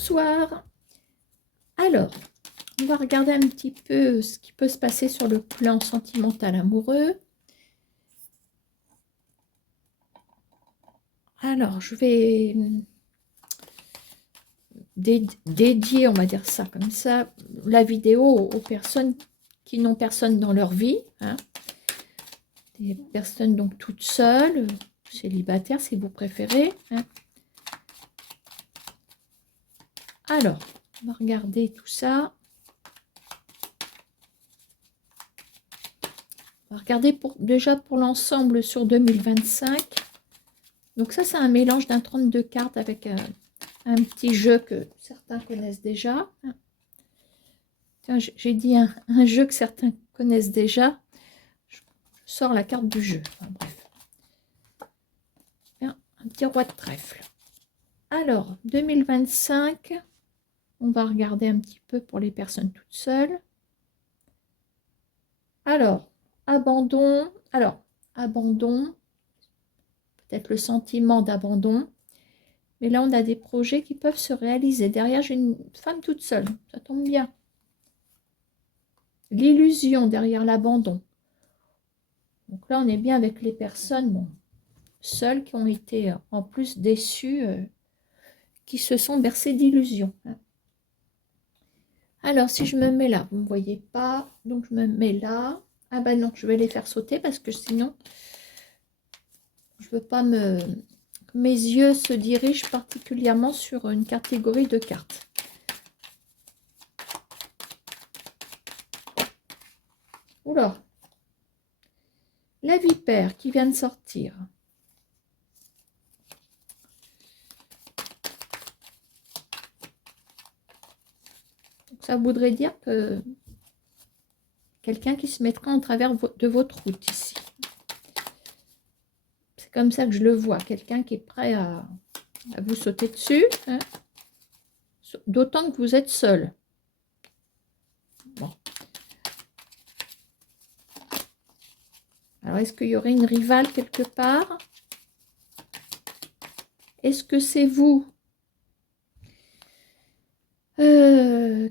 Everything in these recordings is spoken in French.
Bonsoir. Alors, on va regarder un petit peu ce qui peut se passer sur le plan sentimental amoureux. Alors, je vais dédier, on va dire ça comme ça, la vidéo aux personnes qui n'ont personne dans leur vie. Hein. Des personnes donc toutes seules, célibataires si vous préférez. Hein. Alors, on va regarder tout ça. On va regarder déjà pour l'ensemble sur 2025. Donc ça, c'est un mélange d'un 32 cartes avec un petit jeu que certains connaissent déjà. Tiens, j'ai dit un jeu que certains connaissent déjà. Je sors la carte du jeu. Enfin, bref. Un petit roi de trèfle. Alors, 2025, on va regarder un petit peu pour les personnes toutes seules. Alors, abandon. Alors, abandon. Peut-être le sentiment d'abandon. Mais là, on a des projets qui peuvent se réaliser. Derrière, j'ai une femme toute seule. Ça tombe bien. L'illusion derrière l'abandon. Donc là, on est bien avec les personnes seules qui ont été en plus déçues, qui se sont bercées d'illusions. Alors, si je me mets là, vous ne me voyez pas. Donc, je me mets là. Ah ben non, je vais les faire sauter parce que sinon, je ne veux pas mes yeux se dirigent particulièrement sur une catégorie de cartes. Oula, la vipère qui vient de sortir. Donc, ça voudrait dire que quelqu'un qui se mettra en travers de votre route ici. C'est comme ça que je le vois, quelqu'un qui est prêt à vous sauter dessus, hein. D'autant que vous êtes seul. Bon. Alors, est-ce qu'il y aurait une rivale quelque part? Est-ce que c'est vous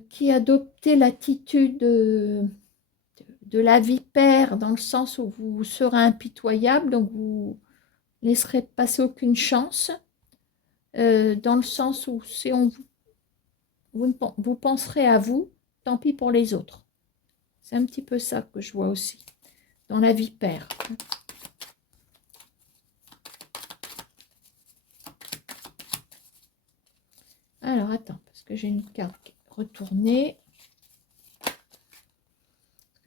qui adoptez l'attitude de la vipère dans le sens où vous serez impitoyable, donc vous ne laisserez passer aucune chance, dans le sens où si vous penserez à vous, tant pis pour les autres. C'est un petit peu ça que je vois aussi dans la vipère. Alors, attends, parce que j'ai une carte retournée.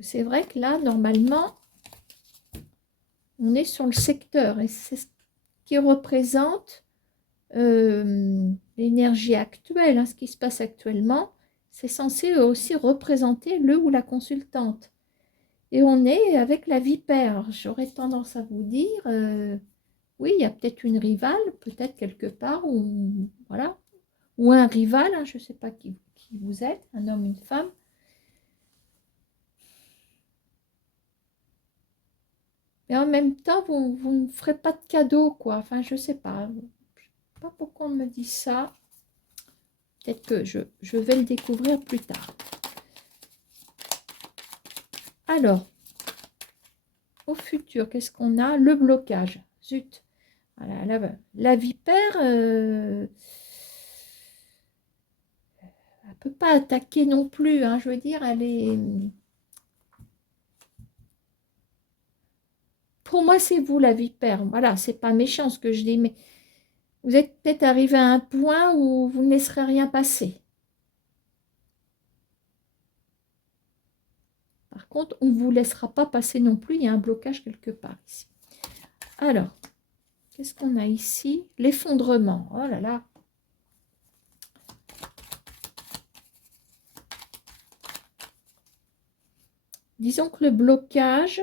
C'est vrai que là, normalement, on est sur le secteur et c'est ce qui représente l'énergie actuelle, hein, ce qui se passe actuellement. C'est censé aussi représenter le ou la consultante. Et on est avec la vipère. J'aurais tendance à vous dire, oui, il y a peut-être une rivale, peut-être quelque part, ou voilà, ou un rival, hein, je ne sais pas qui vous êtes, un homme, une femme. Mais en même temps, vous ne ferez pas de cadeau, quoi. Enfin, je ne sais pas. Je ne sais pas pourquoi on me dit ça. Peut-être que je vais le découvrir plus tard. Alors, au futur, qu'est-ce qu'on a? Le blocage. Zut. Voilà, la vipère, elle ne peut pas attaquer non plus. Hein, je veux dire, elle est... Pour moi, c'est vous, la vipère. Voilà, c'est pas méchant ce que je dis, mais vous êtes peut-être arrivé à un point où vous ne laisserez rien passer. Par contre, on ne vous laissera pas passer non plus. Il y a un blocage quelque part ici. Alors, qu'est-ce qu'on a ici? L'effondrement. Oh là là. Disons que le blocage...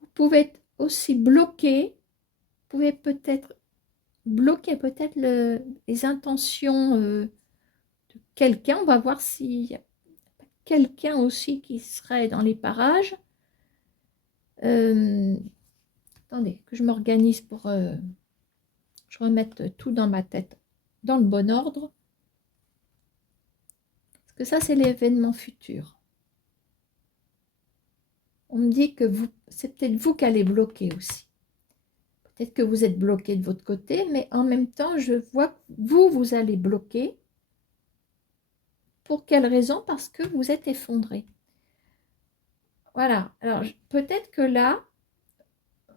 vous pouvez être aussi bloqué. Vous pouvez peut-être bloquer peut-être les intentions de quelqu'un. On va voir s'il y a quelqu'un aussi qui serait dans les parages. Euh, attendez, que je m'organise pour je remette tout dans ma tête, dans le bon ordre. Parce que ça, c'est l'événement futur. On me dit que vous, c'est peut-être vous qui allez bloquer aussi. Peut-être que vous êtes bloqué de votre côté, mais en même temps, je vois que vous, vous allez bloquer. Pour quelle raison? Parce que vous êtes effondré. Voilà. Alors, peut-être que là,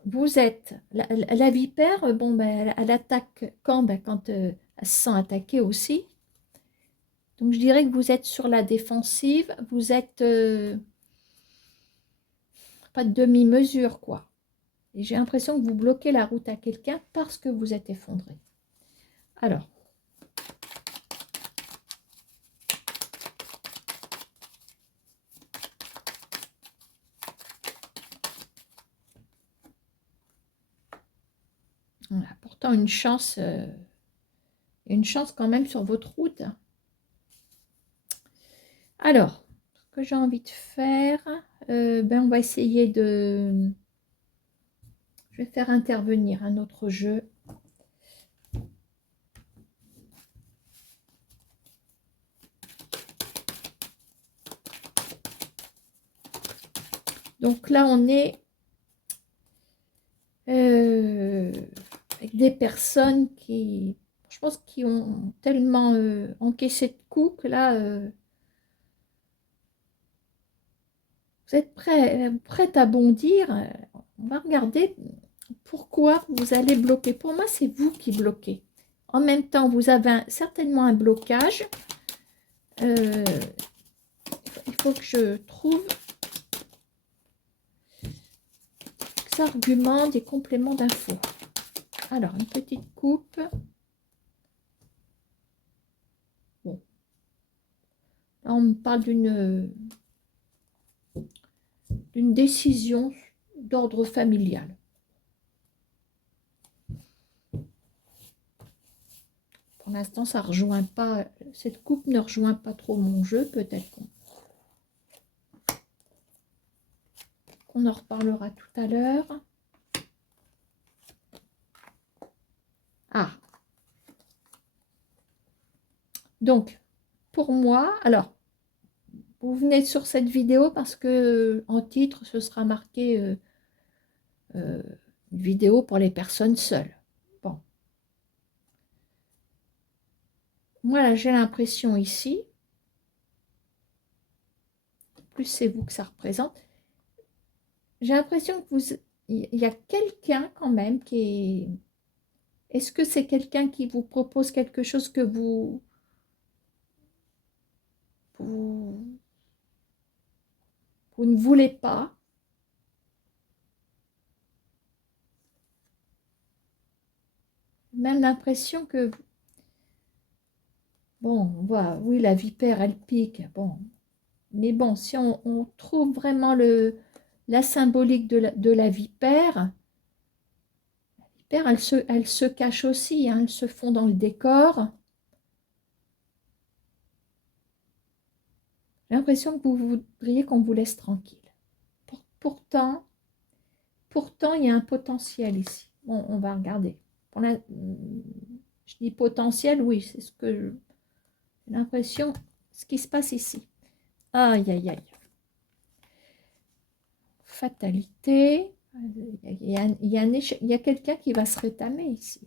vous êtes... La vipère, bon, ben, elle attaque quand? Ben, quand elle se sent attaquée aussi. Donc, je dirais que vous êtes sur la défensive. Vous êtes pas de demi-mesure, quoi. Et j'ai l'impression que vous bloquez la route à quelqu'un parce que vous êtes effondré. Alors, voilà. Pourtant une chance quand même sur votre route. Alors, ce que j'ai envie de faire, ben on va essayer de... Je vais faire intervenir un autre jeu. Donc là, on est avec des personnes qui, je pense, qui ont tellement encaissé de coups que là, vous êtes prête à bondir. On va regarder pourquoi vous allez bloquer. Pour moi, c'est vous qui bloquez. En même temps, vous avez certainement un blocage. Il faut que je trouve des arguments, des compléments d'infos. Alors, une petite coupe. Bon. Là, on me parle d'une décision d'ordre familial. Pour l'instant, ça rejoint pas, cette coupe ne rejoint pas trop mon jeu. Peut-être qu'on en reparlera tout à l'heure. Ah. Donc, pour moi, alors, vous venez sur cette vidéo parce que en titre, ce sera marqué une vidéo pour les personnes seules. Bon. Moi, j'ai l'impression ici, plus c'est vous que ça représente, j'ai l'impression que il y a quelqu'un quand même qui est... Est-ce que c'est quelqu'un qui vous propose quelque chose que vous, vous ne voulez pas? Même l'impression que... Bon, on voit, oui, la vipère, elle pique. Bon. Mais bon, si on trouve vraiment la symbolique de la vipère, elle se cache aussi, hein, elle se fond dans le décor. J'ai l'impression que vous voudriez qu'on vous laisse tranquille. Pourtant, il y a un potentiel ici. Bon, on va regarder. Je dis potentiel, oui, c'est ce que j'ai l'impression, ce qui se passe ici. Aïe, aïe, aïe. Fatalité. Il y a quelqu'un qui va se rétamer ici.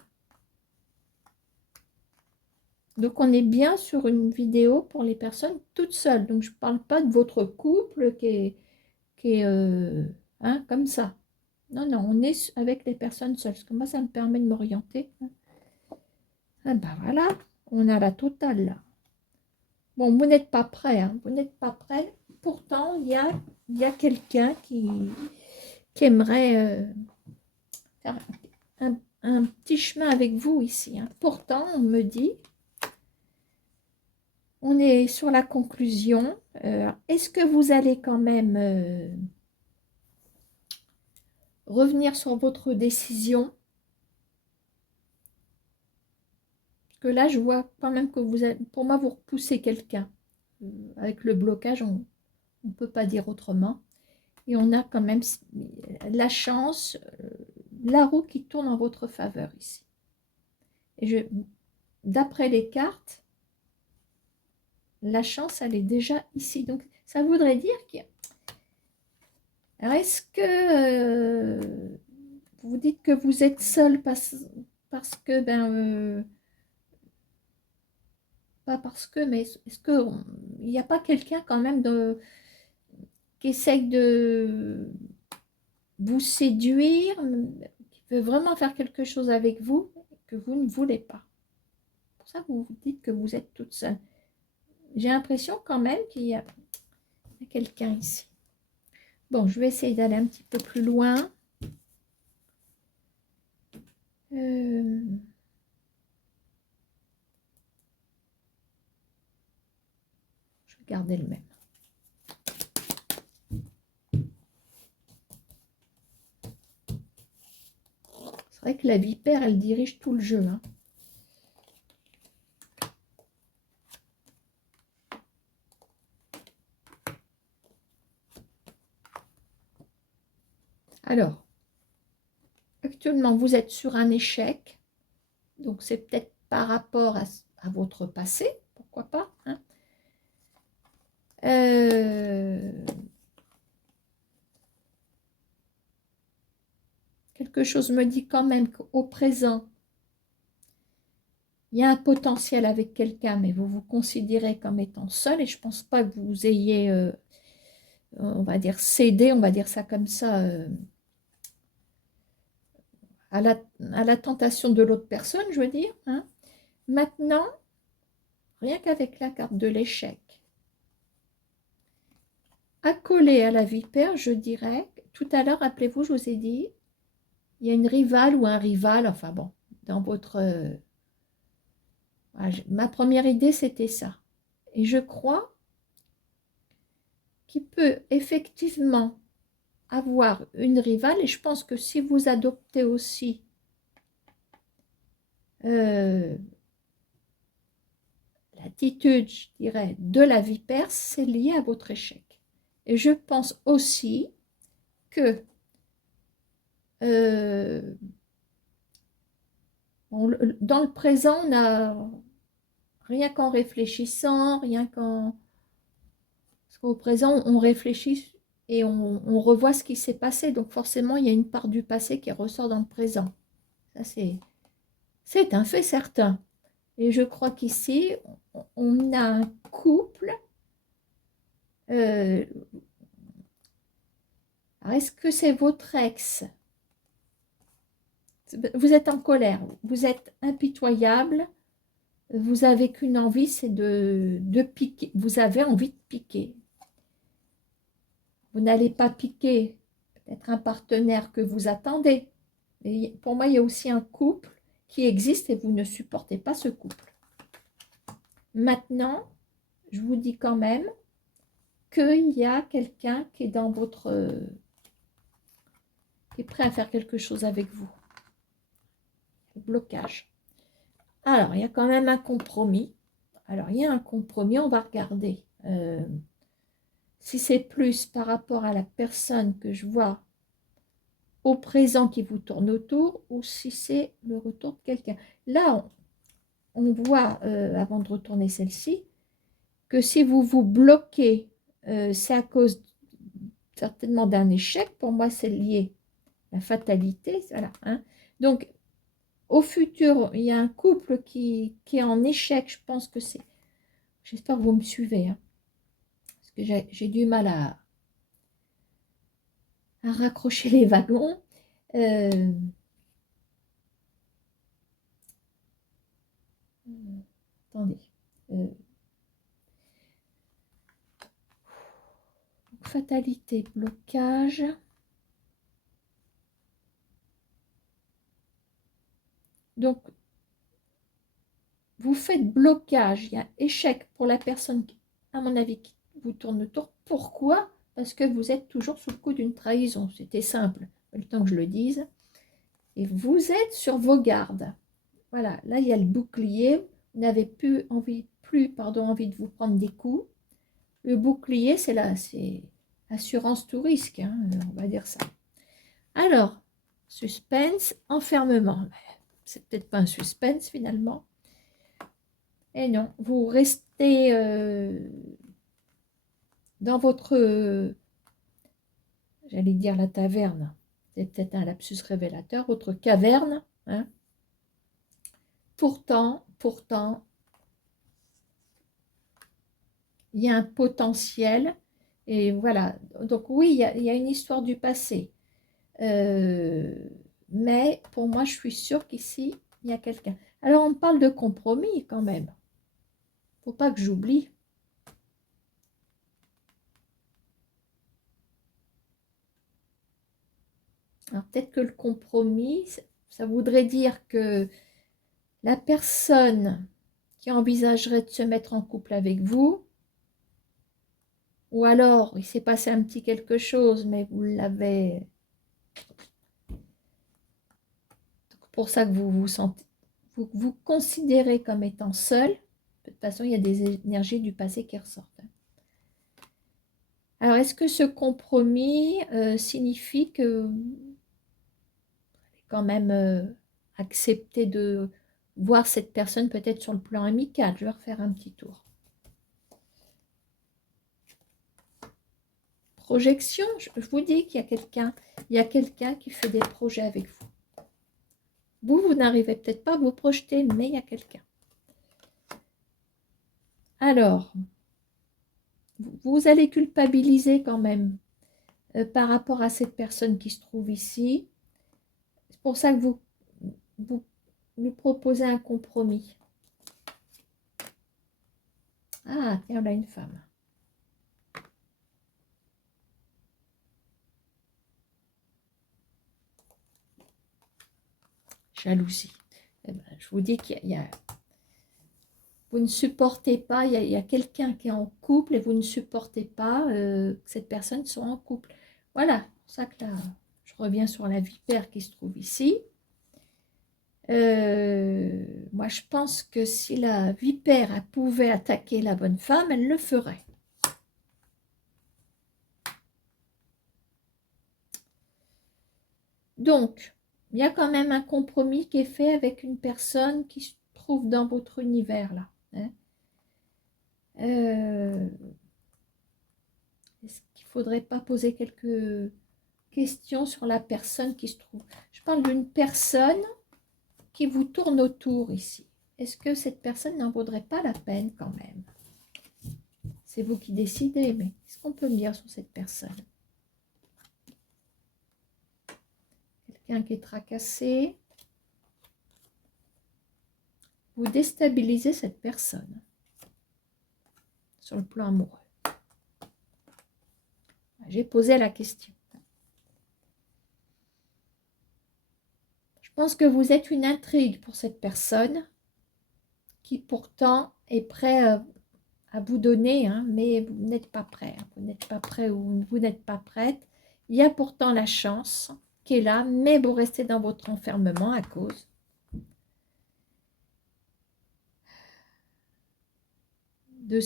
Donc, on est bien sur une vidéo pour les personnes toutes seules. Donc, je ne parle pas de votre couple qui est hein, comme ça. Non, non, on est avec les personnes seules. Parce que moi, ça me permet de m'orienter. Ah ben voilà, on a la totale là. Bon, vous n'êtes pas prêt, hein, vous n'êtes pas prêt. Pourtant, il y a quelqu'un qui aimerait faire un petit chemin avec vous ici, hein. Pourtant, on me dit, on est sur la conclusion. Est-ce que vous allez quand même revenir sur votre décision? Parce que là, je vois quand même que pour moi, vous repoussez quelqu'un. Avec le blocage, on ne peut pas dire autrement. Et on a quand même la chance, la roue qui tourne en votre faveur ici. Et d'après les cartes, la chance, elle est déjà ici. Donc, ça voudrait dire qu'il y a... Alors, est-ce que vous dites que vous êtes seul parce que, pas parce que, mais est-ce qu'il n'y a pas quelqu'un quand même qui essaye de vous séduire, qui veut vraiment faire quelque chose avec vous, que vous ne voulez pas? C'est pour ça que vous vous dites que vous êtes toute seule. J'ai l'impression quand même qu'il y a quelqu'un ici. Bon, je vais essayer d'aller un petit peu plus loin. Je vais garder le même. C'est vrai que la vipère, elle dirige tout le jeu. Hein. Alors, actuellement, vous êtes sur un échec. Donc, c'est peut-être par rapport à votre passé. Pourquoi pas, hein. Quelque chose me dit quand même qu'au présent, il y a un potentiel avec quelqu'un, mais vous vous considérez comme étant seul et je ne pense pas que vous ayez, on va dire, cédé, on va dire ça comme ça, à la tentation de l'autre personne, je veux dire. Hein. Maintenant, rien qu'avec la carte de l'échec, accolée à la vipère, je dirais, tout à l'heure, rappelez-vous, je vous ai dit, il y a une rivale ou un rival, enfin bon, dans votre... ma première idée, c'était ça. Et je crois qu'il peut effectivement avoir une rivale, et je pense que si vous adoptez aussi l'attitude, je dirais, de la vipère, c'est lié à votre échec. Et je pense aussi que dans le présent, on a rien qu'en réfléchissant, rien qu'en... Parce qu'au présent, on réfléchit et on revoit ce qui s'est passé. Donc forcément, il y a une part du passé qui ressort dans le présent. Ça, c'est un fait certain. Et je crois qu'ici, on a un couple. Est-ce que c'est votre ex? Vous êtes en colère, vous êtes impitoyable, vous avez qu'une envie, c'est de piquer. Vous avez envie de piquer. Vous n'allez pas piquer peut-être un partenaire que vous attendez. Mais pour moi, il y a aussi un couple qui existe et vous ne supportez pas ce couple. Maintenant, je vous dis quand même qu'il y a quelqu'un qui est dans votre... qui est prêt à faire quelque chose avec vous. Blocage. Alors, il y a quand même un compromis. Alors, il y a un compromis, on va regarder. Si c'est plus par rapport à la personne que je vois au présent qui vous tourne autour ou si c'est le retour de quelqu'un. Là, on voit, avant de retourner celle-ci, que si vous vous bloquez, c'est à cause certainement d'un échec. Pour moi, c'est lié à la fatalité. Voilà, hein. Donc, au futur, il y a un couple qui est en échec. Je pense que c'est... J'espère que vous me suivez. Hein, parce que j'ai du mal à raccrocher les wagons. Attendez. Fatalité, blocage. Donc, vous faites blocage, il y a échec pour la personne, à mon avis, qui vous tourne autour. Pourquoi? Parce que vous êtes toujours sous le coup d'une trahison. C'était simple, pas le temps que je le dise. Et vous êtes sur vos gardes. Voilà, là, il y a le bouclier. Vous n'avez plus envie de vous prendre des coups. Le bouclier, c'est là, c'est assurance tout risque, hein, on va dire ça. Alors, suspense, enfermement. C'est peut-être pas un suspense finalement. Et non, vous restez dans votre, j'allais dire la taverne, c'est peut-être un lapsus révélateur, votre caverne, hein. Pourtant, il y a un potentiel, et voilà. Donc oui, il y a une histoire du passé. Mais pour moi, je suis sûre qu'ici, il y a quelqu'un. Alors, on parle de compromis quand même. Faut pas que j'oublie. Alors, peut-être que le compromis, ça voudrait dire que la personne qui envisagerait de se mettre en couple avec vous, ou alors il s'est passé un petit quelque chose, mais vous l'avez... Pour ça que vous vous sentez, vous considérez comme étant seul. De toute façon, il y a des énergies du passé qui ressortent. Alors, est-ce que ce compromis signifie que vous allez quand même accepter de voir cette personne peut-être sur le plan amical? Je vais refaire un petit tour. Projection, je vous dis qu'il y a quelqu'un qui fait des projets avec vous. Vous n'arrivez peut-être pas à vous projeter, mais il y a quelqu'un. Alors, vous allez culpabiliser quand même par rapport à cette personne qui se trouve ici. C'est pour ça que vous lui proposez un compromis. Ah, tiens, on a une femme. Jalousie. Eh ben, je vous dis qu'il y a... Vous ne supportez pas, il y a quelqu'un qui est en couple et vous ne supportez pas que cette personne soit en couple. Voilà, c'est pour ça que là, je reviens sur la vipère qui se trouve ici. Moi, je pense que si la vipère elle pouvait attaquer la bonne femme, elle le ferait. Donc, il y a quand même un compromis qui est fait avec une personne qui se trouve dans votre univers, là. Hein. Est-ce qu'il ne faudrait pas poser quelques questions sur la personne qui se trouve? Je parle d'une personne qui vous tourne autour ici. Est-ce que cette personne n'en vaudrait pas la peine quand même? C'est vous qui décidez, mais qu'est-ce qu'on peut me dire sur cette personne? Quelqu'un qui est tracassé. Vous déstabilisez cette personne sur le plan amoureux. J'ai posé la question. Je pense que vous êtes une intrigue pour cette personne qui pourtant est prêt à vous donner, hein, mais vous n'êtes pas prêt. Vous n'êtes pas prêt ou vous n'êtes pas prête. Il y a pourtant la chance qui est là, mais vous restez dans votre enfermement à cause de,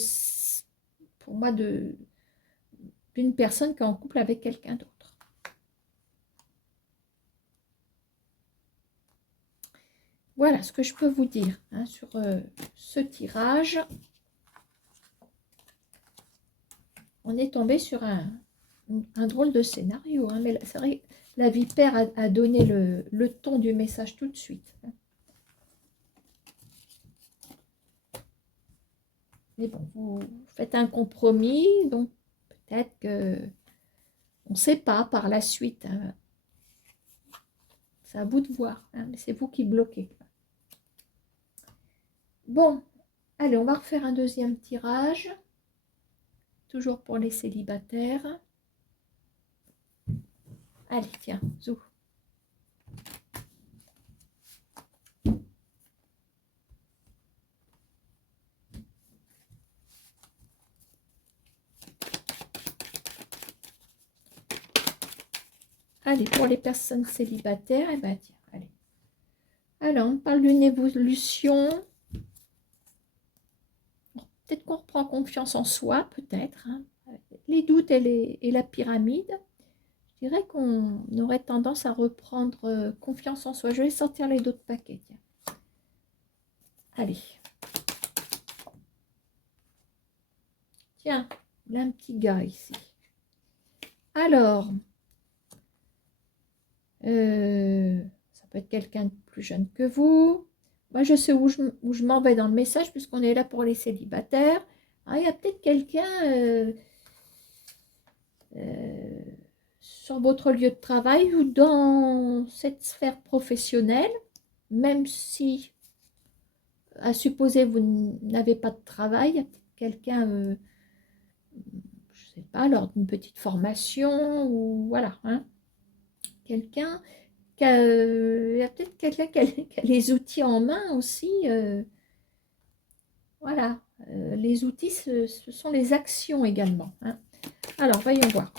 pour moi, d'une personne qui est en couple avec quelqu'un d'autre. Voilà ce que je peux vous dire hein, sur ce tirage. On est tombé sur un drôle de scénario, hein, mais c'est vrai, la vipère a donné le ton du message tout de suite. Hein. Mais bon, vous faites un compromis, donc peut-être que on ne sait pas par la suite. Hein. C'est à vous de voir, hein, mais c'est vous qui bloquez. Bon, allez, on va refaire un deuxième tirage. Toujours pour les célibataires. Allez, tiens, zou. Allez, pour les personnes célibataires, eh ben tiens, allez. Alors, on parle d'une évolution. Peut-être qu'on reprend confiance en soi, peut-être. Hein. les doutes et la pyramide, je dirais qu'on aurait tendance à reprendre confiance en soi. Je vais sortir les d'autres paquets. Tiens. Allez. Tiens, là, un petit gars ici. Alors, ça peut être quelqu'un de plus jeune que vous. Moi, je sais où je m'en vais dans le message, puisqu'on est là pour les célibataires. Ah, il y a peut-être quelqu'un euh, sur votre lieu de travail ou dans cette sphère professionnelle, même si, à supposer, vous n'avez pas de travail, il y a peut-être quelqu'un, je ne sais pas, lors d'une petite formation, ou voilà, hein, quelqu'un il y a peut-être quelqu'un qui a les outils en main aussi. Voilà, les outils, ce sont les actions également. Hein. Alors, voyons voir.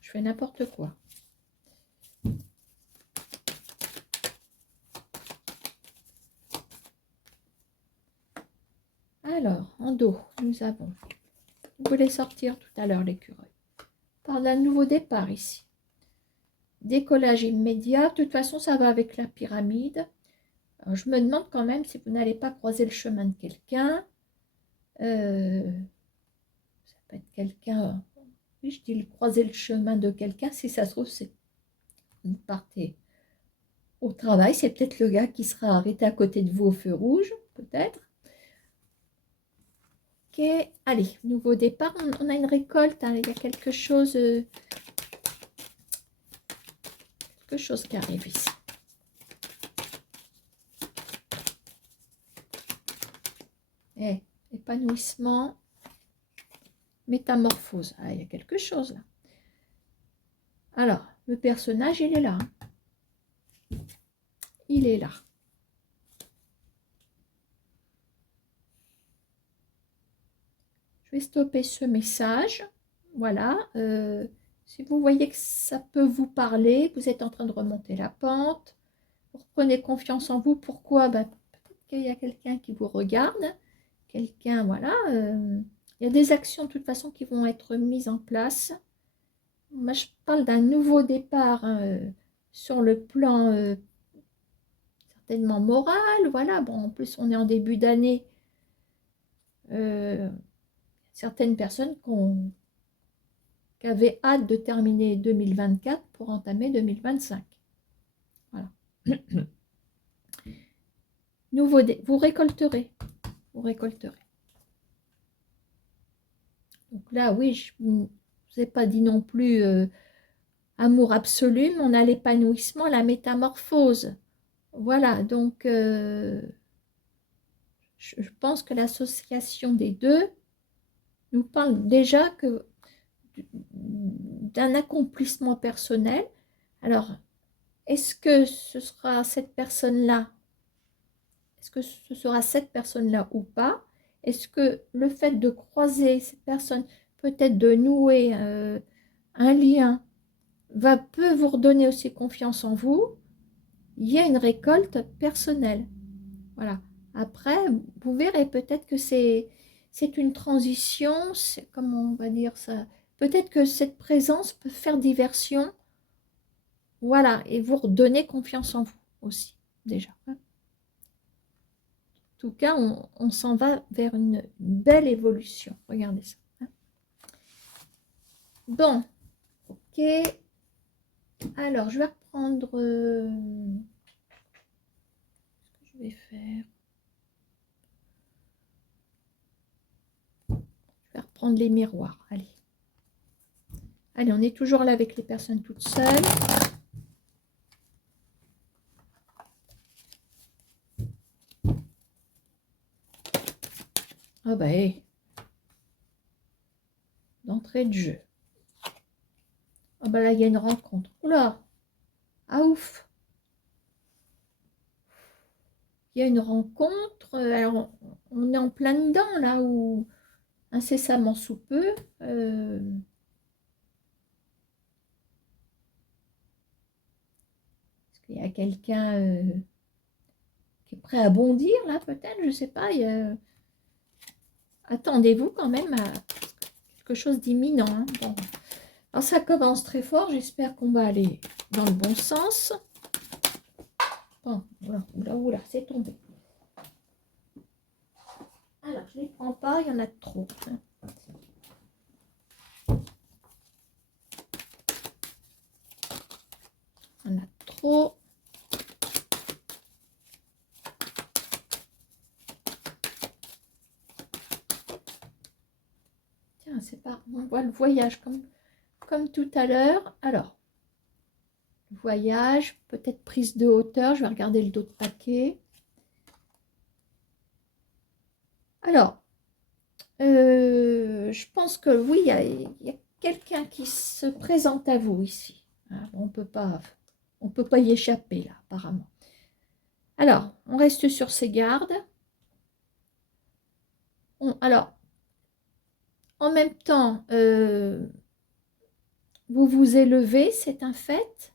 Je fais n'importe quoi. Alors, en dos, nous avons, vous voulez sortir tout à l'heure l'écureuil. Par d'un nouveau départ ici. Décollage immédiat. De toute façon, ça va avec la pyramide. Alors, je me demande quand même si vous n'allez pas croiser le chemin de quelqu'un. Ça peut être quelqu'un, oui, je dis croiser le chemin de quelqu'un. Si ça se trouve, c'est vous partez au travail. C'est peut-être le gars qui sera arrêté à côté de vous au feu rouge, peut-être. Ok, allez, nouveau départ. On a une récolte. Hein, il y a quelque chose qui arrive ici. Épanouissement, métamorphose. Ah, il y a quelque chose là. Alors, le personnage, il est là. Hein. Il est là. Je vais stopper ce message. Voilà. Si vous voyez que ça peut vous parler, vous êtes en train de remonter la pente, vous reprenez confiance en vous. Pourquoi? Ben, peut-être qu'il y a quelqu'un qui vous regarde. Quelqu'un, voilà. Il y a des actions de toute façon qui vont être mises en place. Moi, je parle d'un nouveau départ hein, sur le plan certainement moral. Voilà, bon, en plus, on est en début d'année. Certaines personnes qui avaient hâte de terminer 2024 pour entamer 2025. Voilà. Nouveau vous récolterez. Vous récolterez. Donc là, oui, je ne vous ai pas dit non plus amour absolu, mais on a l'épanouissement, la métamorphose. Voilà, donc je pense que l'association des deux nous parle déjà que d'un accomplissement personnel. Alors, est-ce que ce sera cette personne-là? Est-ce que ce sera cette personne-là ou pas? Est-ce que le fait de croiser cette personne, peut-être de nouer un lien, peut vous redonner aussi confiance en vous? Il y a une récolte personnelle. Voilà. Après, vous verrez peut-être que c'est une transition, c'est comment on va dire ça. Peut-être que cette présence peut faire diversion. Voilà, et vous redonner confiance en vous aussi, déjà. En tout cas, on s'en va vers une belle évolution. Regardez ça. Bon, ok. Alors, je vais reprendre... ce que je vais faire. Je vais reprendre les miroirs. Allez. Allez, on est toujours là avec les personnes toutes seules. Ah bah, d'entrée de jeu. Ah bah là, il y a une rencontre. Oula! Ah ouf! Il y a une rencontre. Alors, on est en plein dedans, là, où incessamment sous peu, Il y a quelqu'un qui est prêt à bondir, là, peut-être, je ne sais pas. Attendez-vous quand même à quelque chose d'imminent. Hein. Bon. Alors, ça commence très fort. J'espère qu'on va aller dans le bon sens. Bon, oula, c'est tombé. Alors, je ne les prends pas, il y en a trop. Hein. Il y en a trop. Tiens, c'est pas... On voit le voyage comme tout à l'heure. Alors, voyage, peut-être prise de hauteur. Je vais regarder le dos de paquet. Alors, je pense que oui, il y a quelqu'un qui se présente à vous ici. Hein, on peut pas y échapper là, apparemment. Alors, on reste sur ses gardes. Alors, en même temps, vous vous élevez, c'est un fait.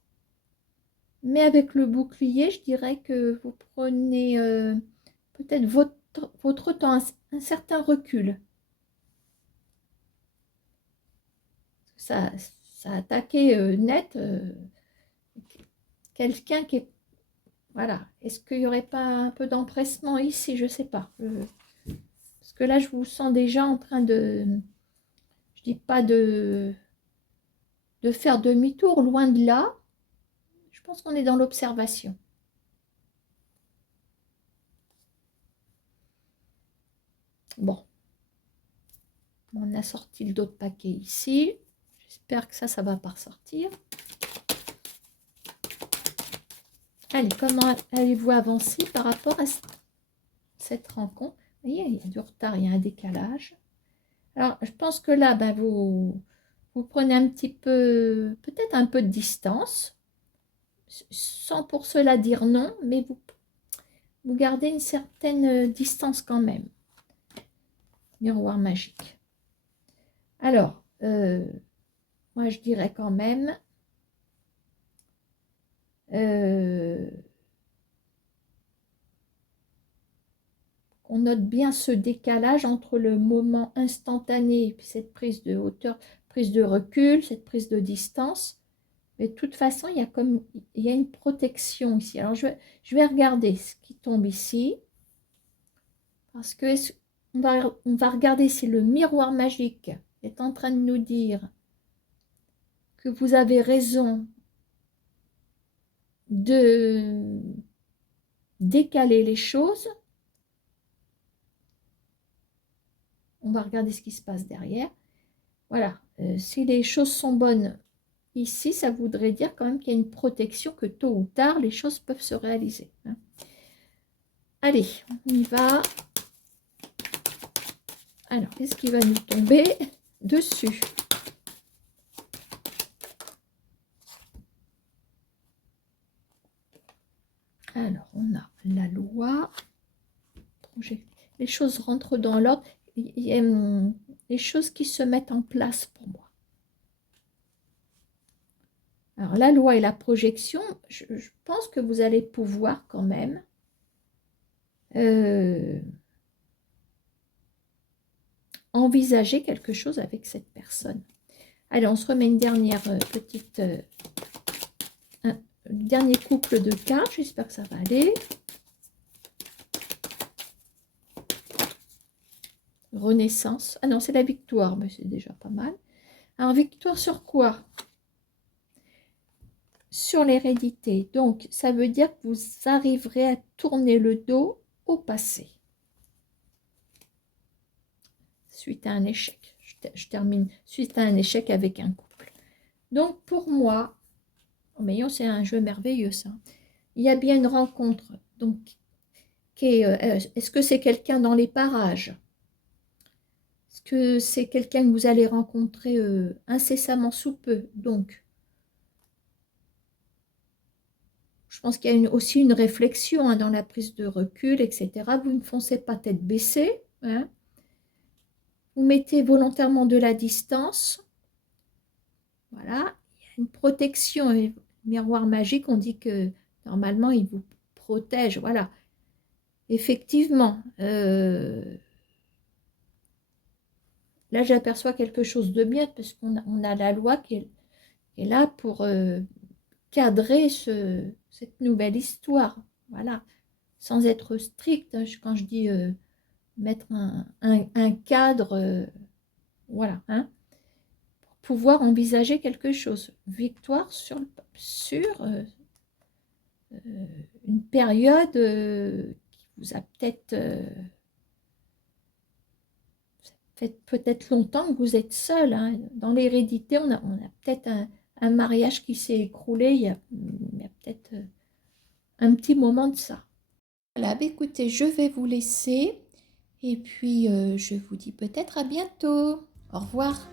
Mais avec le bouclier, je dirais que vous prenez peut-être votre temps, un certain recul. Ça, ça a attaqué net quelqu'un qui est... Voilà. Est-ce qu'il n'y aurait pas un peu d'empressement ici? Je ne sais pas. Parce que là, je vous sens déjà en train de... Je dis pas de faire demi-tour, loin de là. Je pense qu'on est dans l'observation. Bon. On a sorti le dos de paquet ici. J'espère que ça va pas ressortir. Allez, comment allez-vous avancer par rapport à cette rencontre? Vous voyez, il y a du retard, il y a un décalage. Alors, je pense que là, ben, vous prenez un petit peu, peut-être un peu de distance, sans pour cela dire non, mais vous gardez une certaine distance quand même. Miroir magique. Alors, moi, je dirais quand même... on note bien ce décalage entre le moment instantané et puis cette prise de hauteur, prise de recul, cette prise de distance. Mais de toute façon, il y a une protection ici. Alors, je vais regarder ce qui tombe ici. Parce que on va regarder si le miroir magique est en train de nous dire que vous avez raison de décaler les choses. On va regarder ce qui se passe derrière. Voilà, si les choses sont bonnes ici, ça voudrait dire quand même qu'il y a une protection, que tôt ou tard, les choses peuvent se réaliser. Hein. Allez, on y va. Alors, qu'est-ce qui va nous tomber dessus? Alors, on a la loi. Les choses rentrent dans l'ordre. Il y a les choses qui se mettent en place pour moi. Alors, la loi et la projection, je pense que vous allez pouvoir quand même envisager quelque chose avec cette personne. Allez, on se remet une dernière petite... un dernier couple de cartes. J'espère que ça va aller. Renaissance. Ah non, c'est la victoire, mais c'est déjà pas mal. Alors, victoire sur quoi? Sur l'hérédité. Donc, ça veut dire que vous arriverez à tourner le dos au passé. Suite à un échec. Je termine. Suite à un échec avec un couple. Donc, pour moi, oh, mais c'est un jeu merveilleux, ça. Il y a bien une rencontre. Donc, est-ce que c'est quelqu'un dans les parages? Est-ce que c'est quelqu'un que vous allez rencontrer incessamment sous peu? Donc, je pense qu'il y a aussi une réflexion hein, dans la prise de recul, etc. Vous ne foncez pas tête baissée. Hein. Vous mettez volontairement de la distance. Voilà. Il y a une protection. Et miroir magique, on dit que Normalement, il vous protège. Voilà. Effectivement, là, j'aperçois quelque chose de bien parce on a la loi qui est là pour cadrer cette nouvelle histoire. Voilà. Sans être strict, hein. Quand je dis mettre un cadre, voilà, hein, pour pouvoir envisager quelque chose. Victoire sur une période qui vous a peut-être fait peut-être longtemps que vous êtes seul, hein. Dans l'hérédité, on a peut-être un mariage qui s'est écroulé il y a peut-être un petit moment de ça. Voilà, bah écoutez, je vais vous laisser et puis je vous dis peut-être à bientôt. Au revoir.